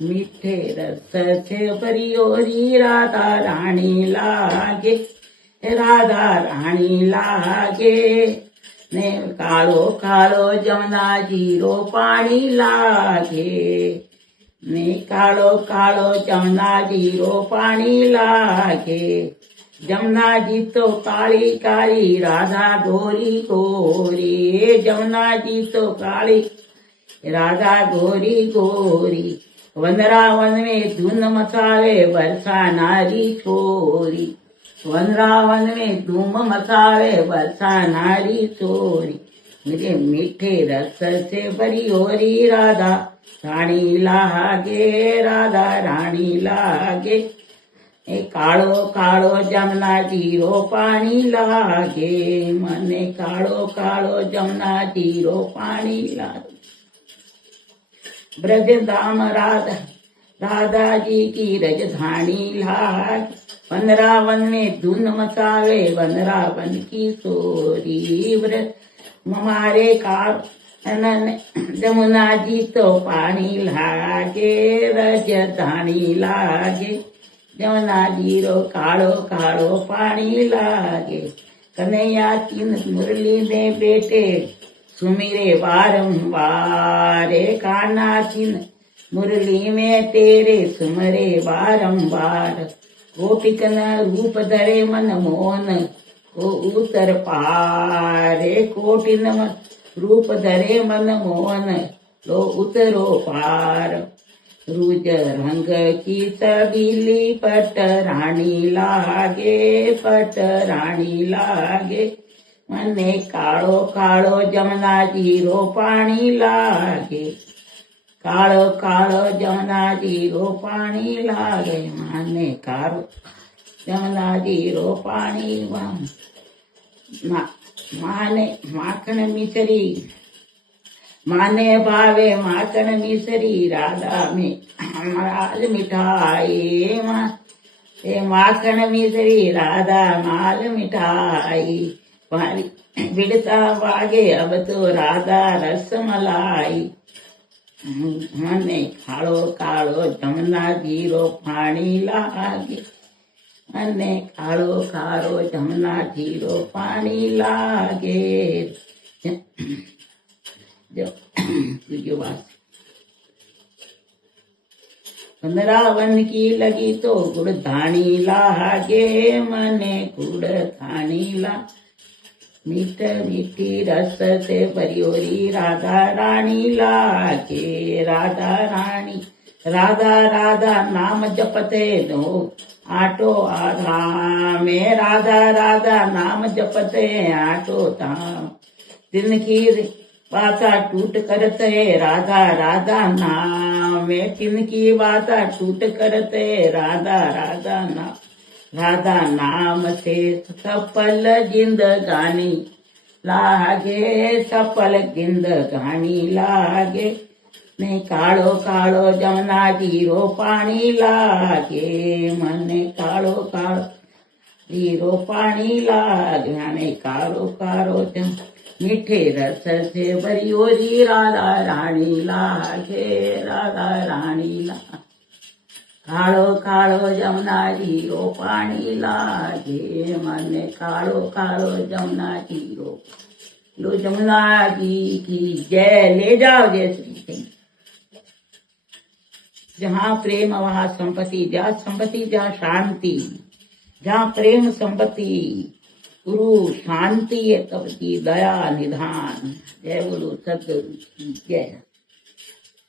मीठे रस से परियोरी राधा रानी लागे, राधा रानी लागे ने काळो काळो जमुना जीरो पाणी लागे, ने काळो काळो जमुना जीरो पाणी लागे। जमुना जी तो काली काली राधा गोरी गोरी, जमुना जी तो काली राधा गोरी गोरी। वनरावन में धुन मचावे बरसानारी छोरी, वनरावन में धूम मचावे बरसानारी छोरी। मेरे मीठे रस से भरी होरी राधा रानी लागे, राधा रानी लागे। काळो काळो जमुना जीरो पाणी लागे, मने काळो काळो जमुना जीरो पाणी लागे। ब्रज धाम राधा राधा जी की रजधानी लागे, वनरावन में धुन मचावे वनरावन की सोरी। ब्रज हमारे कानन जमुना जी तो पानी लागे, रजधानी लागे। जमुना जीरो काळो काळो पाणी लागे। कन्हैया तीन मुरली में बेटे सुमिरे बारंबार, कान्हा तीन मुरली में तेरे सुमरे बारंबार। गोपिकन रूप धरे मन मोहन को उतर पार, कोटिन रूप धरे मन मोहन लो उतरो पार। रूज रंग की सबीली पट रानी लागे, पट रानी लागे। मने काळो काळो जमुना जीरो पाणी लागे, काळो काळो जमुना जीरो पाणी लागे। मने काळो जमुना जीरो पाणी माने माखन मिसरी, माने भावे माखन मिसरी राधा में माल मिठाई। माखन मिसरी राधा माल मिठाई, बिड़ता वागे अब तो राधा रस मलाई। मने काळो काळो जमुना जीरो पाणी लागे, मने काळो काळो जमुना जीरो पाणी लागे। जो बात वनरावन की लगी तो गुड़धानी लागे, मने गुड़धानी ला। मीठ मीठी रस से परियोरी राधा रानी लागे, राधा रानी। राधा राधा नाम जपते दो आटो धाम में, राधा राधा नाम जपते आटो धाम। दिन की बाता टूट करते राधा राधा नाम में, किनकी बाता टूट करते राधा राधा नाम। राधा नाम से सफल जिंदगानी लागे, सफल जिंदगानी लागे। ने काळो काळो जमुना जीरो पाणी लागे, मने काळो काळो जीरो पाणी लागे। ने काळो काळो मीठे रस से भरी होरी राधा रानी लागे, राधा रानी लागे। काळो काळो जमुना जीरो पाणी लागे, मने काळो काळो जमुना जीरो। लो जमुना जी की जय, ले जाओ जय श्री सिंह। जहाँ प्रेम वहाँ संपत्ति, जहाँ संपत्ति जहाँ शांति, जहाँ प्रेम संपत्ति गुरु शांति है तब की दया निधान। जय बोलो सतगुरु की जय।